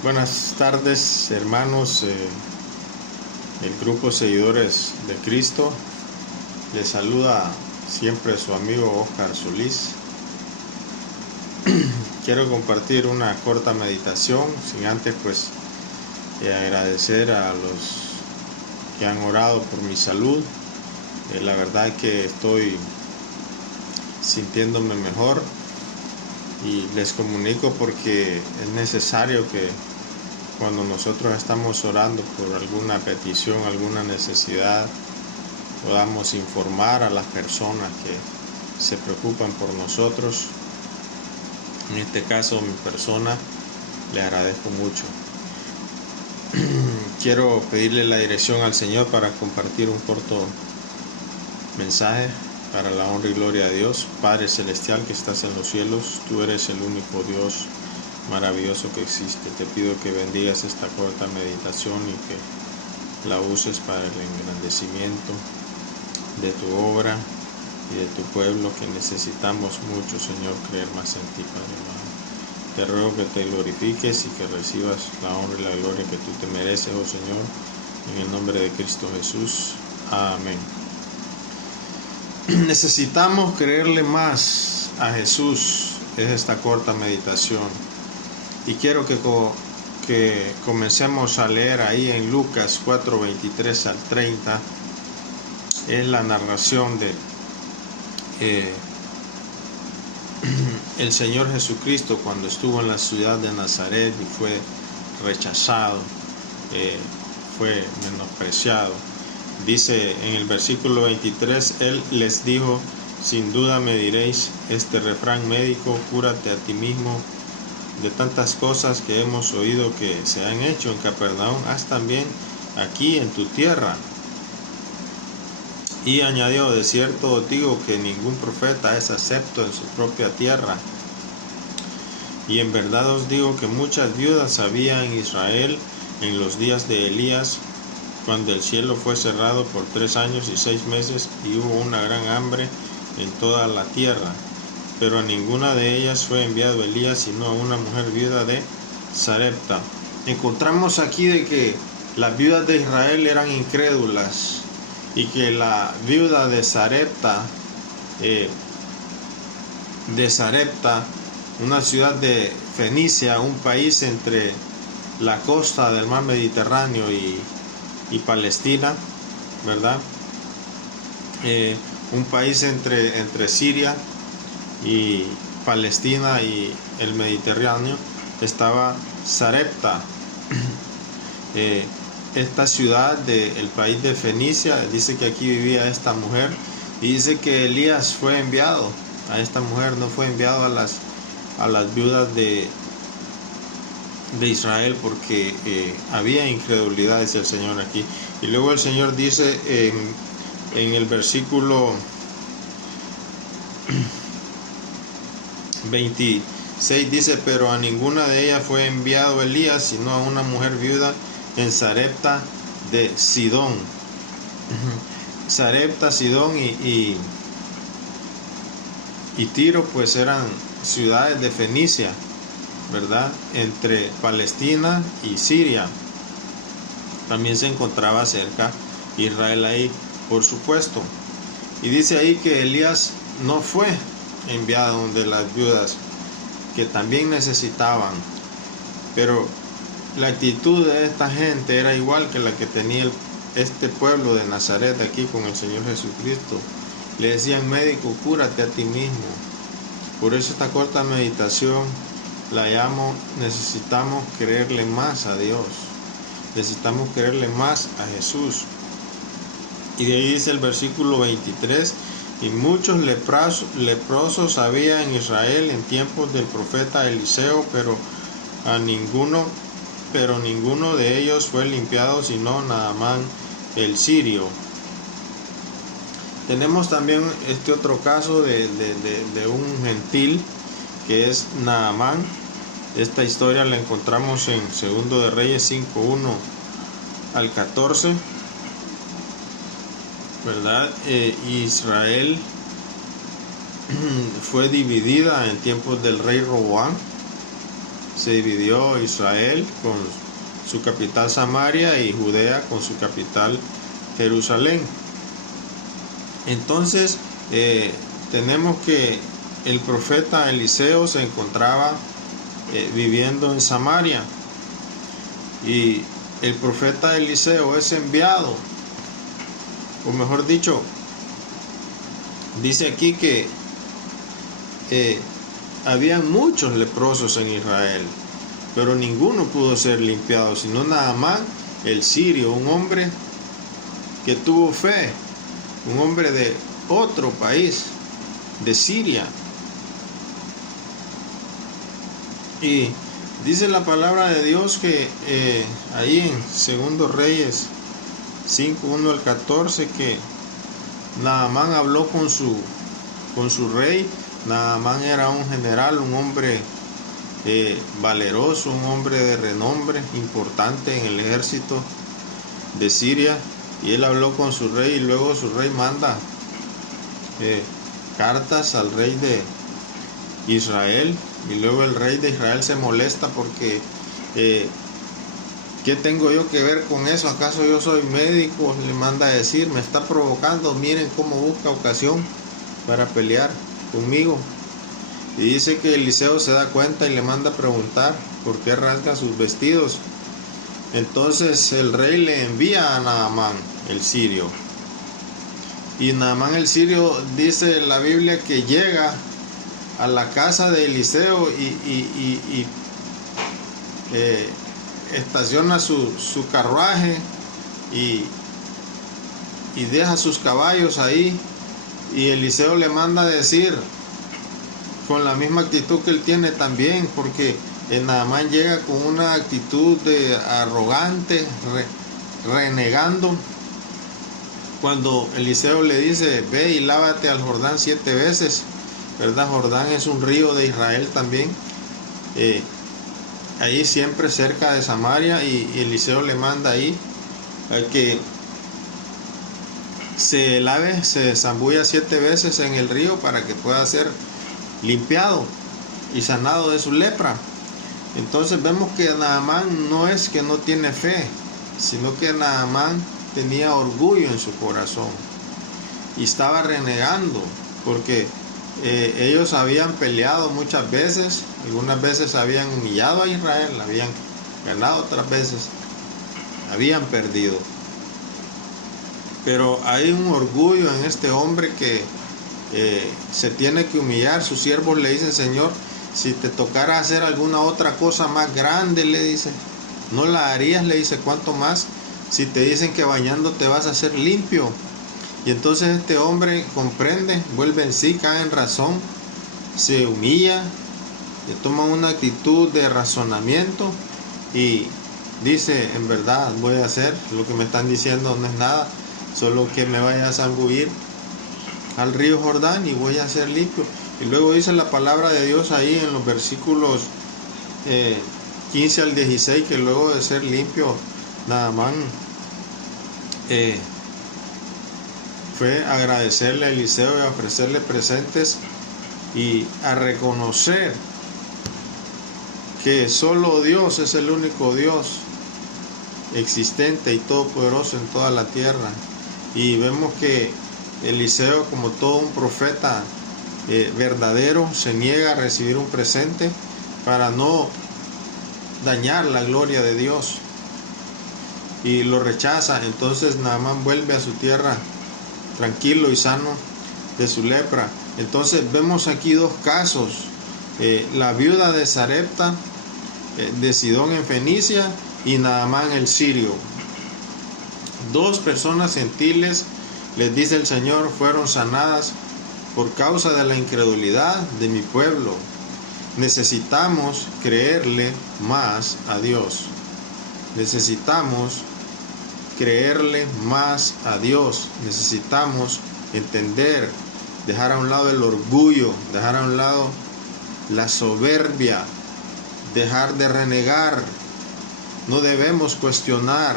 Buenas tardes, hermanos, el grupo Seguidores de Cristo. Les saluda siempre su amigo Oscar Solís. Quiero compartir una corta meditación, sin antes agradecer a los que han orado por mi salud. La verdad que estoy sintiéndome mejor y les comunico porque es necesario que cuando nosotros estamos orando por alguna petición, alguna necesidad, podamos informar a las personas que se preocupan por nosotros. En este caso, mi persona, le agradezco mucho. Quiero pedirle la dirección al Señor para compartir un corto mensaje para la honra y gloria de Dios. Padre Celestial que estás en los cielos, tú eres el único Dios maravilloso que existe. Te pido que bendigas esta corta meditación y que la uses para el engrandecimiento de tu obra y de tu pueblo, que necesitamos mucho, Señor, creer más en ti, Padre amado. Te ruego que te glorifiques y que recibas la honra y la gloria que tú te mereces, oh Señor, en el nombre de Cristo Jesús. Amén. Necesitamos creerle más a Jesús. Es esta corta meditación. Y quiero que comencemos a leer ahí en Lucas 4, 23 al 30. Es la narración de el Señor Jesucristo cuando estuvo en la ciudad de Nazaret y fue rechazado, fue menospreciado. Dice en el versículo 23, Él les dijo: sin duda me diréis este refrán médico, cúrate a ti mismo. De tantas cosas que hemos oído que se han hecho en Capernaum, haz también aquí en tu tierra. Y añadió: de cierto os digo que ningún profeta es acepto en su propia tierra. Y en verdad os digo que muchas viudas había en Israel en los días de Elías, cuando el cielo fue cerrado por 3 años y 6 meses y hubo una gran hambre en toda la tierra. Pero a ninguna de ellas fue enviado Elías, sino a una mujer viuda de Sarepta. Encontramos aquí de que las viudas de Israel eran incrédulas y que la viuda de Sarepta, una ciudad de Fenicia, un país entre la costa del mar Mediterráneo y Palestina, ¿verdad? Un país entre Siria y Palestina y el Mediterráneo, estaba Sarepta. Esta ciudad del país de Fenicia, dice que aquí vivía esta mujer, y dice que Elías fue enviado a esta mujer, no fue enviado a las viudas de Israel, porque había incredulidad, dice el Señor aquí. Y luego el Señor dice en el versículo 26, dice: pero a ninguna de ellas fue enviado Elías, sino a una mujer viuda en Sarepta de Sidón. Sarepta, Sidón y Tiro pues eran ciudades de Fenicia, ¿verdad? Entre Palestina y Siria. También se encontraba cerca Israel ahí, por supuesto. Y dice ahí que Elías no fue enviado donde las viudas, que también necesitaban, pero la actitud de esta gente era igual que la que tenía este pueblo de Nazaret aquí con el Señor Jesucristo. Le decían: médico, cúrate a ti mismo. Por eso esta corta meditación la llamo: necesitamos creerle más a Dios, necesitamos creerle más a Jesús. Y de ahí dice el versículo 23: y muchos leprosos había en Israel en tiempos del profeta Eliseo, pero ninguno de ellos fue limpiado, sino Naamán el sirio. Tenemos también este otro caso de un gentil que es Naamán. Esta historia la encontramos en 2 de Reyes 5:1 al 14, ¿verdad? Israel fue dividida en tiempos del rey Roboam. se dividió Israel con su capital Samaria y Judea con su capital Jerusalén. Entonces tenemos que el profeta Eliseo se encontraba viviendo en Samaria, y el profeta Eliseo es enviado, o mejor dicho, dice aquí que había muchos leprosos en Israel, pero ninguno pudo ser limpiado, sino Naamán el sirio, un hombre que tuvo fe, un hombre de otro país, de Siria. Y dice la palabra de Dios que ahí en 2 Reyes 5, 1 al 14, que Naamán habló con su rey. Naamán era un general, un hombre valeroso, un hombre de renombre importante en el ejército de Siria, y él habló con su rey, y luego su rey manda cartas al rey de Israel, y luego el rey de Israel se molesta porque ¿qué tengo yo que ver con eso? ¿Acaso yo soy médico? Le manda a decir, me está provocando, miren cómo busca ocasión para pelear conmigo. Y dice que Eliseo se da cuenta y le manda a preguntar por qué rasga sus vestidos. Entonces el rey le envía a Naamán el sirio, y Naamán el sirio, dice la Biblia, que llega a la casa de Eliseo y estaciona su carruaje y deja sus caballos ahí, y Eliseo le manda a decir, con la misma actitud que él tiene también, porque Naamán llega con una actitud de arrogante, renegando, cuando Eliseo le dice, ve y lávate al Jordán 7 veces, ¿verdad? Jordán es un río de Israel también, ahí siempre cerca de Samaria, y Eliseo le manda ahí a que se lave, se zambulla 7 veces en el río para que pueda ser limpiado y sanado de su lepra. Entonces vemos que Naamán no es que no tiene fe, sino que Naamán tenía orgullo en su corazón y estaba renegando, porque ellos habían peleado muchas veces, algunas veces habían humillado a Israel, habían ganado, otras veces habían perdido. Pero hay un orgullo en este hombre que se tiene que humillar. Sus siervos le dicen, Señor, si te tocara hacer alguna otra cosa más grande, le dice, ¿no la harías? Le dice, ¿cuánto más? Si te dicen que bañándote vas a ser limpio. Y entonces este hombre comprende, vuelve en sí, cae en razón, se humilla, toma una actitud de razonamiento y dice, en verdad voy a hacer lo que me están diciendo, no es nada, solo que me vaya a zambullir al río Jordán y voy a ser limpio. Y luego dice la palabra de Dios ahí en los versículos 15 al 16, que luego de ser limpio, Naamán fue a agradecerle a Eliseo y a ofrecerle presentes y a reconocer que solo Dios es el único Dios existente y todopoderoso en toda la tierra. Y vemos que Eliseo, como todo un profeta verdadero, se niega a recibir un presente para no dañar la gloria de Dios, y lo rechaza. Entonces Naamán vuelve a su tierra tranquilo y sano de su lepra. Entonces vemos aquí dos casos, la viuda de Sarepta de Sidón en Fenicia y Naamán el sirio. Dos personas gentiles, les dice el Señor, fueron sanadas por causa de la incredulidad de mi pueblo. Necesitamos creerle más a Dios. Necesitamos creerle más a Dios. Necesitamos entender, dejar a un lado el orgullo, dejar a un lado la soberbia, dejar de renegar. No debemos cuestionar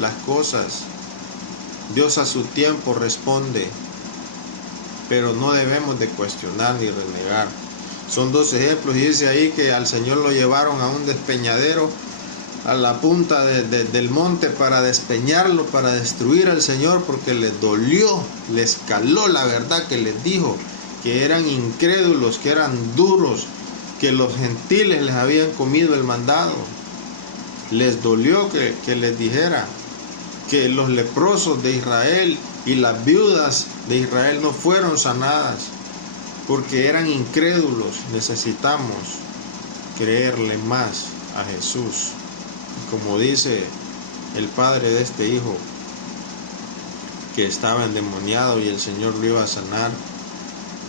las cosas. Dios a su tiempo responde, pero no debemos de cuestionar ni renegar. Son dos ejemplos, y dice ahí que al Señor lo llevaron a un despeñadero, a la punta del monte, para despeñarlo, para destruir al Señor, porque les dolió, les caló la verdad que les dijo, que eran incrédulos, que eran duros, que los gentiles les habían comido el mandado. Les dolió que les dijera que los leprosos de Israel y las viudas de Israel no fueron sanadas, porque eran incrédulos. Necesitamos creerle más a Jesús. Como dice el padre de este hijo, que estaba endemoniado y el Señor lo iba a sanar,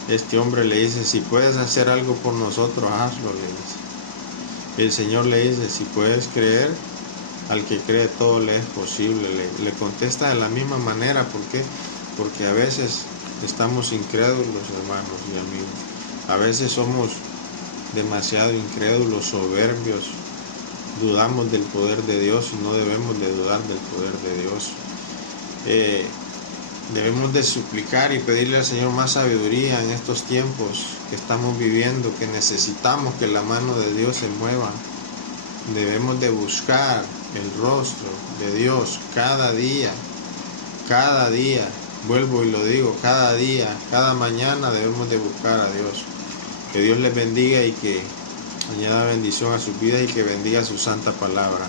este hombre le dice: si puedes hacer algo por nosotros, hazlo, le dice. El Señor le dice: si puedes creer, al que cree todo le es posible. Le contesta de la misma manera. ¿Por qué? Porque a veces estamos incrédulos, hermanos y amigos. A veces somos demasiado incrédulos, soberbios. Dudamos del poder de Dios, y no debemos de dudar del poder de Dios. Debemos de suplicar y pedirle al Señor más sabiduría en estos tiempos que estamos viviendo, que necesitamos que la mano de Dios se mueva. Debemos de buscar el rostro de Dios cada día, vuelvo y lo digo, cada día, cada mañana debemos de buscar a Dios. Que Dios les bendiga y que añada bendición a sus vidas y que bendiga su santa palabra.